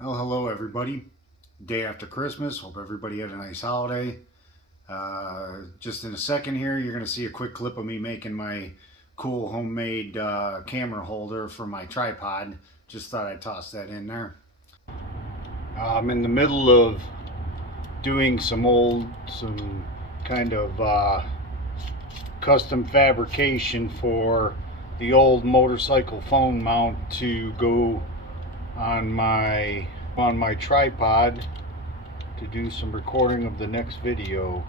Well, hello everybody. Day after Christmas. Hope everybody had a nice holiday. Just in a second here, you're going to see a quick clip of me making my cool homemade camera holder for my tripod. Just thought I'd toss that in there. I'm in the middle of doing some kind of custom fabrication for the old motorcycle phone mount to go on my tripod to do some recording of the next video.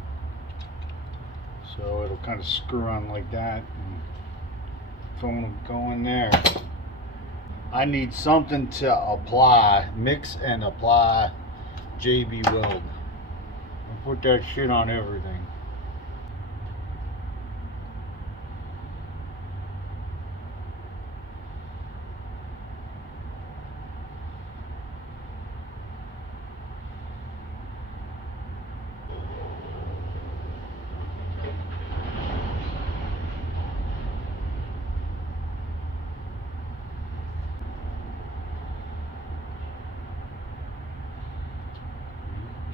So it'll kind of screw on like that and phone will go in there. I need something to apply, mix and apply JB Weld. I'll put that shit on everything.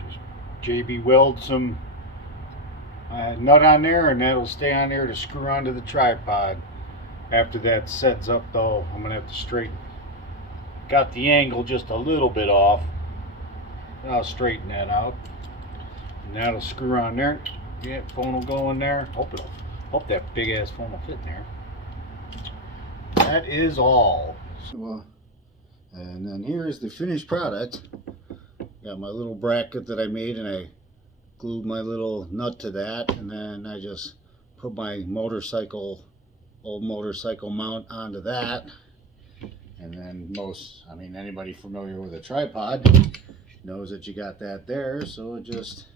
Just JB Weld some nut on there, and that'll stay on there to screw onto the tripod. After that sets up though, I'm gonna have to straighten. Got the angle just a little bit off. I'll straighten that out, and that'll screw on there. Yeah, phone will go in there. Hope that big ass phone will fit in there. That is all. So, and then here is the finished product. Got my little bracket that I made, and I glued my little nut to that, and then I just put my old motorcycle mount onto that. And then anybody familiar with a tripod knows that you got that there, so it just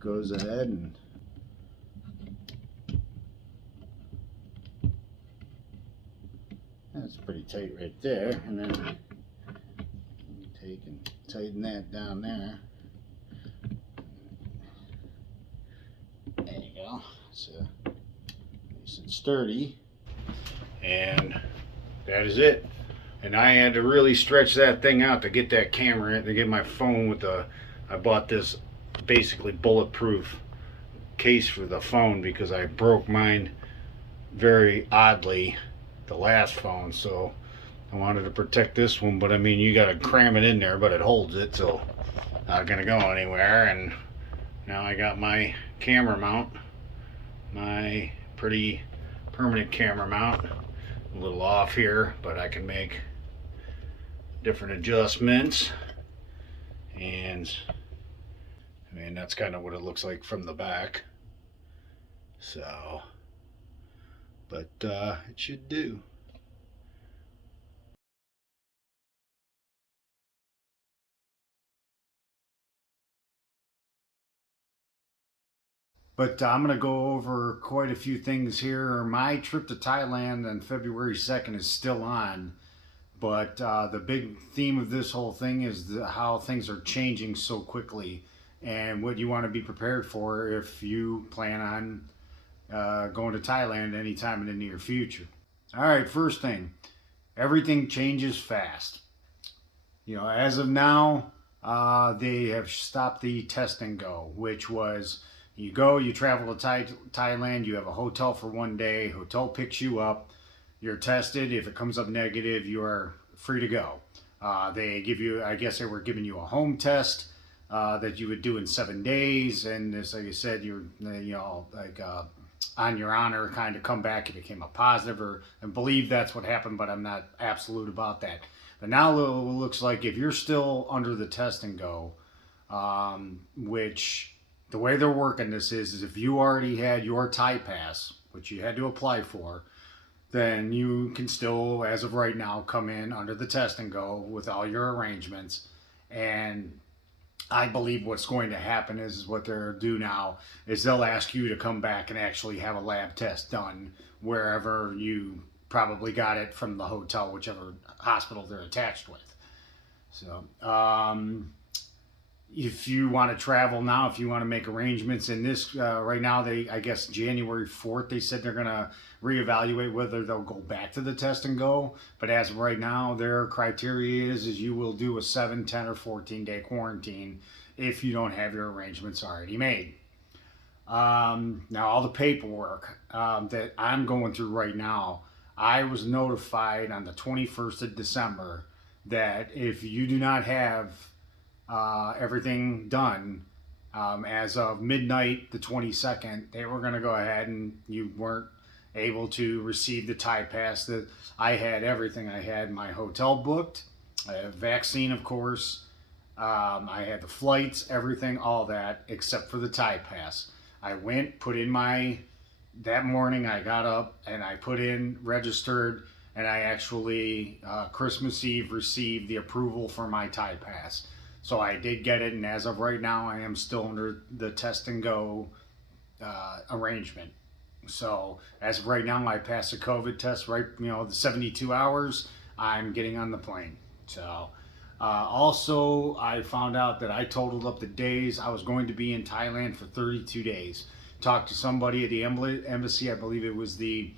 goes ahead and that's pretty tight right there. And then you take and tighten that down there. There you go. So nice and sturdy. And that is it. And I had to really stretch that thing out to get that camera in, to get my phone with I bought this basically bulletproof case for the phone because I broke mine very oddly, the last phone, so I wanted to protect this one. But I mean, you gotta cram it in there, but it holds it, so not gonna go anywhere. And now I got my camera mount, my pretty permanent camera mount. A little off here, but I can make different adjustments. And I mean, that's kind of what it looks like from the back. So, but it should do. But I'm going to go over quite a few things here. My trip to Thailand on February 2nd is still on. But the big theme of this whole thing is how things are changing so quickly and what you want to be prepared for if you plan on going to Thailand anytime in the near future. All right, first thing, everything changes fast. As of now, they have stopped the test and go, which was you travel to Thailand, you have a hotel for one day, hotel picks you up, you're tested. If it comes up negative, you are free to go. They give you, I guess they were giving you a home test that you would do in 7 days, and as like I said, on your honor, kind of come back if it came up positive, and believe that's what happened, but I'm not absolute about that. But now it looks like if you're still under the test and go, which the way they're working this is if you already had your Thai pass, which you had to apply for, then you can still, as of right now, come in under the test and go with all your arrangements. And I believe what's going to happen is what they'll do now is they'll ask you to come back and actually have a lab test done wherever you probably got it from the hotel, whichever hospital they're attached with. So, if you want to travel now, if you want to make arrangements in this right now, I guess January 4th, they said they're gonna reevaluate whether they'll go back to the test and go. But as of right now, their criteria is you will do a 7, 10, or 14-day quarantine if you don't have your arrangements already made. Now all the paperwork that I'm going through right now, I was notified on the 21st of December that if you do not have everything done as of midnight the 22nd, they were going to go ahead and you weren't able to receive the Thai pass. That I had everything. I had my hotel booked, I had vaccine, of course. I had the flights, everything, all that, except for the Thai pass. I went, put in that morning I got up and I put in, registered, and I actually, Christmas Eve, received the approval for my Thai pass. So I did get it, and as of right now, I am still under the test and go arrangement. So as of right now, I passed the COVID test, right, the 72 hours, I'm getting on the plane. So also, I found out that I totaled up the days I was going to be in Thailand for 32 days. Talked to somebody at the embassy, I believe it was the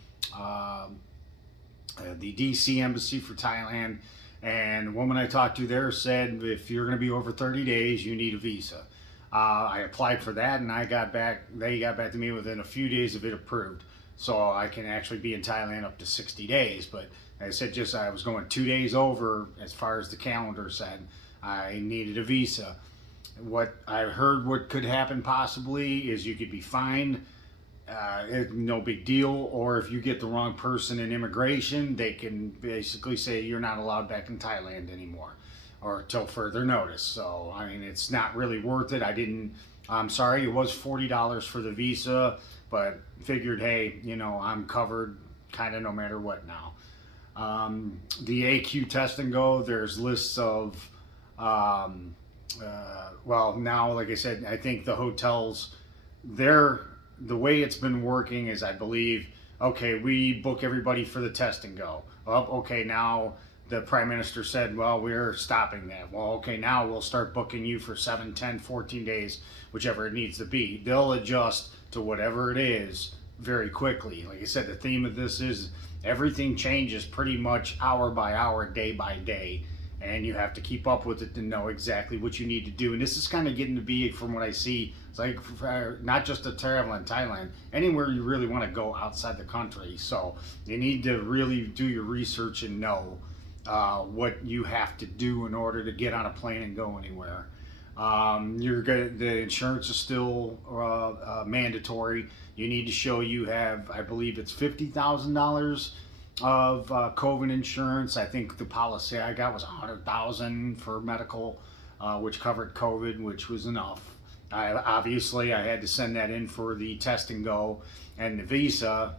DC embassy for Thailand, and the woman I talked to there said if you're going to be over 30 days, you need a visa. I applied for that, and they got back to me within a few days of it approved. So I can actually be in Thailand up to 60 days. But I said I was going 2 days over as far as the calendar said. I needed a visa. What I heard what could happen possibly is you could be fined. No big deal. Or if you get the wrong person in immigration, they can basically say you're not allowed back in Thailand anymore, or till further notice. So I mean, it's not really worth it. I'm sorry, it was $40 for the visa, but figured, hey, I'm covered kind of no matter what now. The AQ test and go, there's lists of, well, now, like I said, I think the hotels, the way it's been working is, I believe, okay, we book everybody for the test and go. Oh, okay, now the Prime Minister said, well, we're stopping that. Well, okay, now we'll start booking you for 7, 10, 14 days, whichever it needs to be. They'll adjust to whatever it is very quickly. Like I said, the theme of this is everything changes pretty much hour by hour, day by day, and you have to keep up with it to know exactly what you need to do. And this is kind of getting to be, from what I see, it's like not just to travel in Thailand, anywhere you really want to go outside the country. So you need to really do your research and know what you have to do in order to get on a plane and go anywhere. The insurance is still mandatory. You need to show you have, I believe it's $50,000 of COVID insurance. I think the policy I got was $100,000 for medical, which covered COVID, which was enough. Obviously I had to send that in for the test and go, and the visa.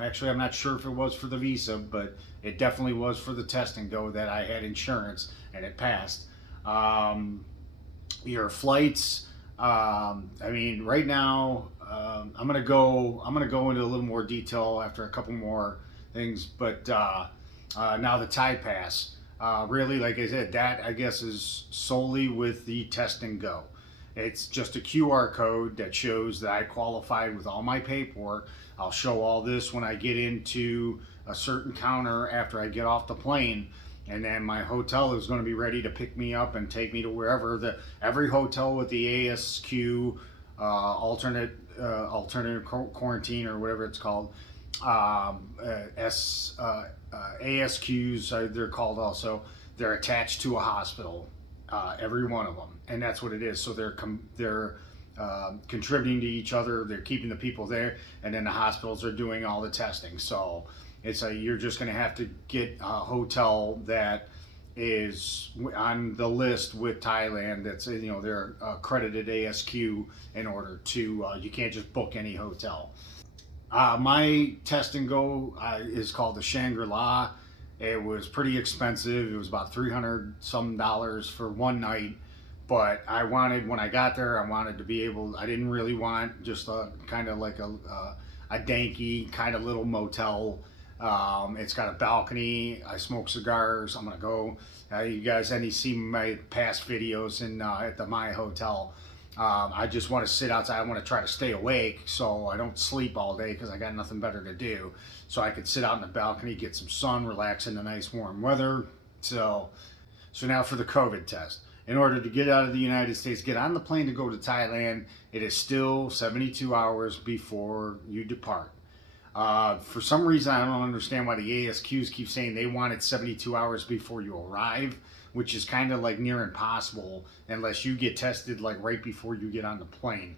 Actually, I'm not sure if it was for the visa, but it definitely was for the test and go that I had insurance and it passed. Your flights. I mean, right now, I'm gonna go into a little more detail after a couple more things. But now the Thai pass. Really, like I said, that I guess is solely with the test and go. It's just a QR code that shows that I qualified with all my paperwork. I'll show all this when I get into a certain counter after I get off the plane, and then my hotel is going to be ready to pick me up and take me to wherever. Every hotel with the ASQ alternate quarantine or whatever it's called, ASQs they're called also. They're attached to a hospital, every one of them, and that's what it is. So they're contributing to each other. They're keeping the people there, and then the hospitals are doing all the testing. So you're just going to have to get a hotel that is on the list with Thailand. That's they're accredited ASQ in order to. You can't just book any hotel. My test and go is called the Shangri-La. It was pretty expensive. It was about $300 some for one night. But when I got there, I wanted to be able, I didn't really want just a kind of like a danky kind of little motel. It's got a balcony. I smoke cigars. I'm gonna go. You guys, any see my past videos in at the my hotel? I just want to sit outside. I want to try to stay awake so I don't sleep all day because I got nothing better to do. So I could sit out in the balcony, get some sun, relax in the nice warm weather. So, so now for the COVID test. In order to get out of the United States, get on the plane to go to Thailand, it is still 72 hours before you depart. For some reason, I don't understand why the ASQs keep saying they want it 72 hours before you arrive, which is kind of like near impossible unless you get tested like right before you get on the plane.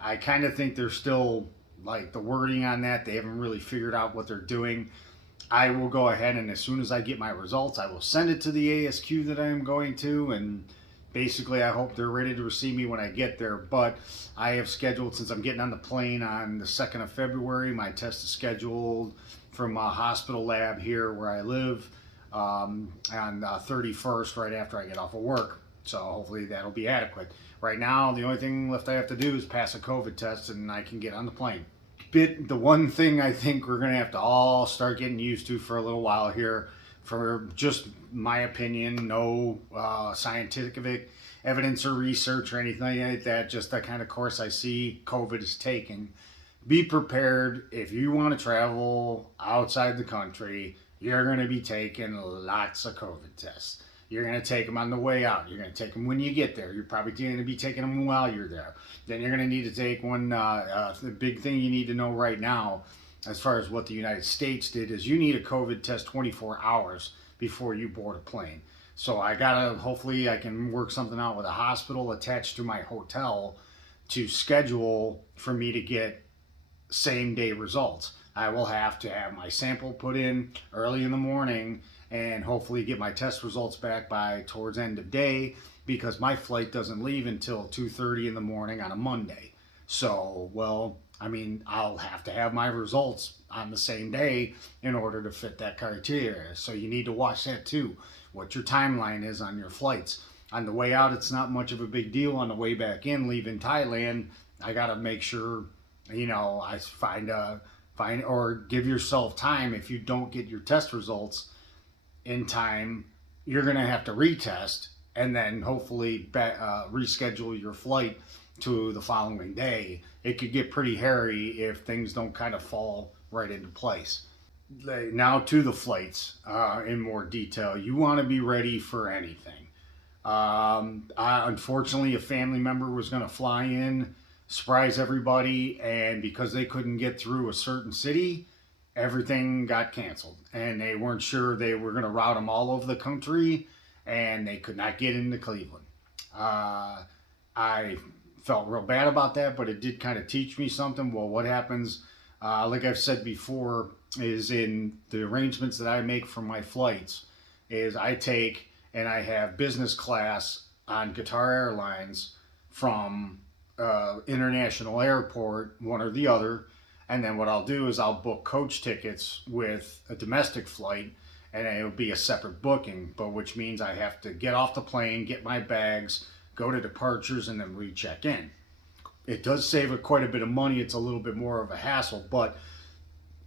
I kind of think they're still like the wording on that. They haven't really figured out what they're doing. I will go ahead and as soon as I get my results, I will send it to the ASQ that I am going to, and basically I hope they're ready to receive me when I get there. But I have scheduled, since I'm getting on the plane on the 2nd of February, my test is scheduled from a hospital lab here where I live on 31st, right after I get off of work. So hopefully that'll be adequate. Right now, the only thing left I have to do is pass a COVID test and I can get on the plane. The one thing I think we're going to have to all start getting used to for a little while here, for just my opinion, no scientific evidence or research or anything like that, just the kind of course I see COVID is taking. Be prepared if you want to travel outside the country, you're going to be taking lots of COVID tests. You're going to take them on the way out. You're going to take them when you get there. You're probably going to be taking them while you're there. Then you're going to need to take one. The big thing you need to know right now, as far as what the United States did, is you need a COVID test 24 hours before you board a plane. So hopefully I can work something out with a hospital attached to my hotel to schedule for me to get same day results. I will have to have my sample put in early in the morning and hopefully get my test results back by towards end of day, because my flight doesn't leave until 2:30 in the morning on a Monday. So, well, I mean, I'll have to have my results on the same day in order to fit that criteria. So you need to watch that too, what your timeline is on your flights. On the way out, it's not much of a big deal. On the way back in, leaving Thailand, I got to make sure, I find or give yourself time. If you don't get your test results in time, you're going to have to retest and then hopefully reschedule your flight to the following day. It could get pretty hairy if things don't kind of fall right into place. Now to the flights in more detail. You want to be ready for anything. Unfortunately, a family member was going to fly in, surprise everybody, and because they couldn't get through a certain city, everything got canceled, and they weren't sure they were going to route them all over the country, and they could not get into Cleveland. I felt real bad about that, but it did kind of teach me something. Well, what happens, like I've said before, is in the arrangements that I make for my flights, is I take and I have business class on Qatar Airlines from international airport, one or the other. And then what I'll do is I'll book coach tickets with a domestic flight, and it'll be a separate booking, but which means I have to get off the plane, get my bags, go to departures, and then recheck in. It does save quite a bit of money. It's a little bit more of a hassle, but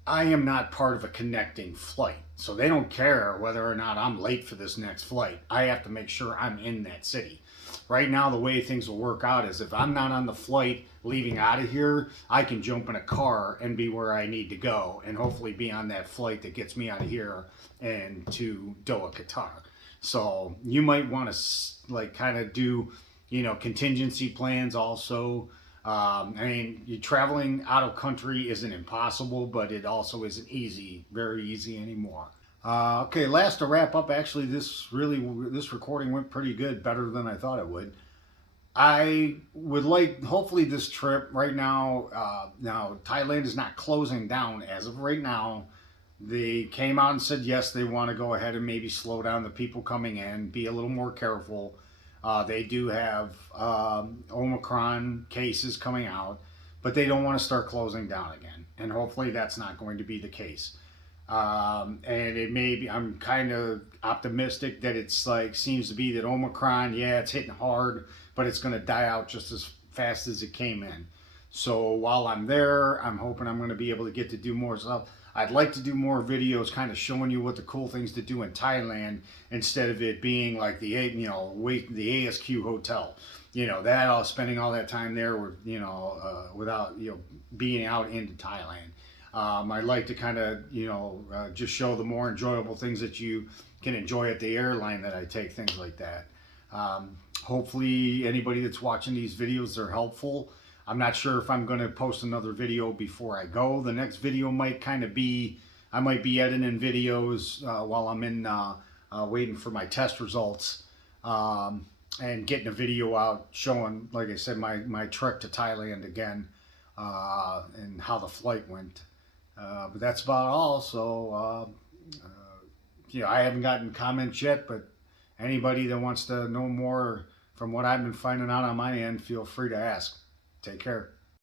I am not part of a connecting flight. So they don't care whether or not I'm late for this next flight. I have to make sure I'm in that city. Right now, the way things will work out is if I'm not on the flight leaving out of here, I can jump in a car and be where I need to go and hopefully be on that flight that gets me out of here and to Doha, Qatar. So you might want to kind of do, contingency plans also. I mean, you traveling out of country isn't impossible, but it also isn't very easy anymore. Okay, last to wrap up. Actually, this recording went pretty good, better than I thought it would. I would like, hopefully, this trip right now. Now Thailand is not closing down as of right now. They came out and said yes, they want to go ahead and maybe slow down the people coming in, be a little more careful. They do have Omicron cases coming out, but they don't want to start closing down again. And hopefully that's not going to be the case. And it may be, I'm kind of optimistic that seems to be that Omicron, yeah, it's hitting hard, but it's going to die out just as fast as it came in. So while I'm there, I'm hoping I'm going to be able to get to do more stuff. I'd like to do more videos kind of showing you what the cool things to do in Thailand instead of it being like the the ASQ hotel. That spending all that time there with without being out into Thailand. I'd like to kind of just show the more enjoyable things that you can enjoy at the airline that I take, things like that. Hopefully anybody that's watching these videos are helpful. I'm not sure if I'm going to post another video before I go. The next video might kind of be, I might be editing videos while I'm in waiting for my test results, and getting a video out showing, like I said, my trek to Thailand again, and how the flight went. But that's about all. So I haven't gotten comments yet, but anybody that wants to know more from what I've been finding out on my end, feel free to ask. Take care.